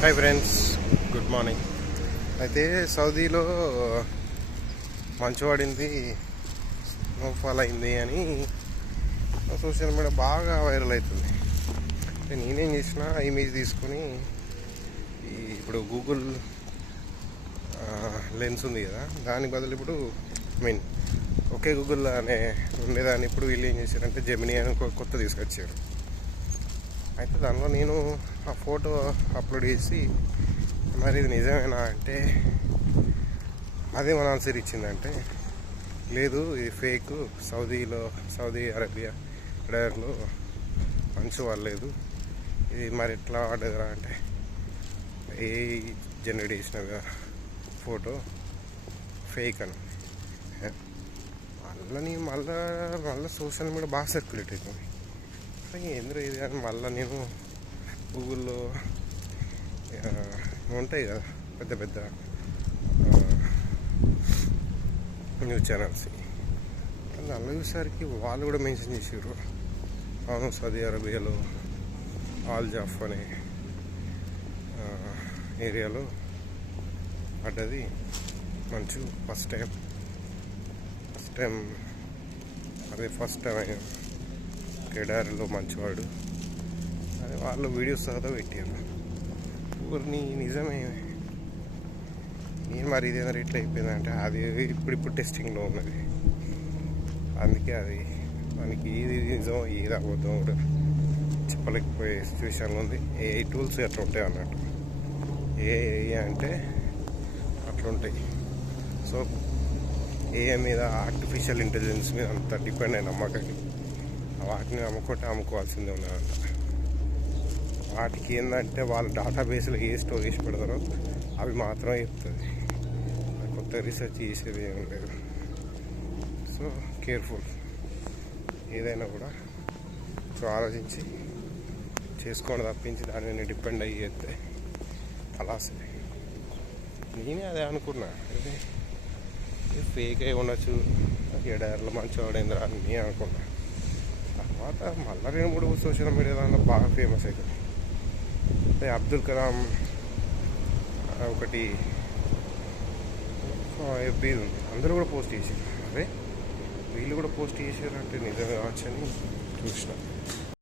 Hi friends good morning అయితే సౌదీలో మంచు పడింది స్నోఫాల్ అయింది అని సోషల్ మీడియా బాగా వైరల్ అవుతుంది. నేనేం చేసిన ఇమేజ్ తీసుకొని ఈ ఇప్పుడు గూగుల్ లెన్స్ ఉంది కదా దాని బదులు ఇప్పుడు ఐ మీన్ ఒకే గూగుల్ అనే ఉండేదాన్ని. ఇప్పుడు వీళ్ళు ఏం చేశారంటే జెమినీ అని కొత్త తీసుకొచ్చారు. అయితే దానిలో నేను ఆ ఫోటో అప్లోడ్ చేసి మరి ఇది నిజమేనా అంటే అదే మన ఆన్సర్ ఇచ్చిందంటే లేదు ఇది ఫేక్ సౌదీలో సౌదీ అరేబియా డ్రైవర్లో మంచి వాళ్ళలేదు ఇది మరి ఎట్లా ఆడదురా అంటే ఏ జనరేట్ చేసిన ఫోటో ఫేక్ అని. మళ్ళీ మళ్ళా మళ్ళీ సోషల్ మీడియా బాగా సర్క్యులేట్ అవుతుంది ఏంద్ర ఎందుకు ఇది? కానీ మళ్ళీ నేను గూగుల్లో ఉంటాయి కదా పెద్ద పెద్ద న్యూస్ ఛానల్స్. అందులో చూసేసరికి వాళ్ళు కూడా మెన్షన్ చేసారు అవును సౌదీ అరేబియాలో ఆల్ జాఫ్ అనే ఏరియాలో పడ్డది. మంచు ఫస్ట్ టైం ఫస్ట్ టైం అదే ఫస్ట్ టైం కేడారిలో మంచివాడు. అది వాళ్ళు వీడియోస్ సహా పెట్టారు. ఊరిని నిజమే. నేను మరి ఇదేమైనా ఇట్లా అయిపోయిందంటే అది ఇప్పుడు ఇప్పుడు టెస్టింగ్లో ఉన్నది. అందుకే అది మనకి ఏది నిజం ఏది అబద్ధం కూడా చెప్పలేకపోయే సిచ్యువేషన్లో ఉంది. ఏ టూల్స్ అట్లా ఉంటాయి అన్నట్టు. ఏ అంటే అట్లుంటాయి సో ఏఐ మీద ఆర్టిఫిషియల్ ఇంటెలిజెన్స్ మీద అంత డిపెండ్ అయిన నమ్మకానికి వాటిని అమ్ముకుంటే అమ్ముకోవాల్సిందే ఉన్నదంట వాటికి ఏంటంటే వాళ్ళ డేటాబేస్లో ఏ స్టోరేజ్ పెడతారో అవి మాత్రమే చెప్తుంది. కొత్త రీసెర్చ్ చేసేది ఏం లేదు. సో కేర్ఫుల్ ఏదైనా కూడా సో ఆలోచించి చేసుకోండి తప్పించి దాని మీద డిపెండ్ అయ్యి చేస్తే అలా నేనే అదే అనుకున్నా. అదే ఫేక్ అయి ఉండొచ్చు ఏడాదిలో మంచిగా వాడైందిరా అని నేను అనుకున్నా. తర్వాత మళ్ళీ కూడా సోషల్ మీడియా దాంట్లో బాగా ఫేమస్ అవుతుంది అంటే అబ్దుల్ కలాం ఒకటి ఎఫ్బీ ఉంది. అందరూ కూడా పోస్ట్ చేశారు. అదే వీళ్ళు కూడా పోస్ట్ చేశారంటే అంటే నిజమే కావచ్చు అని చూసిన.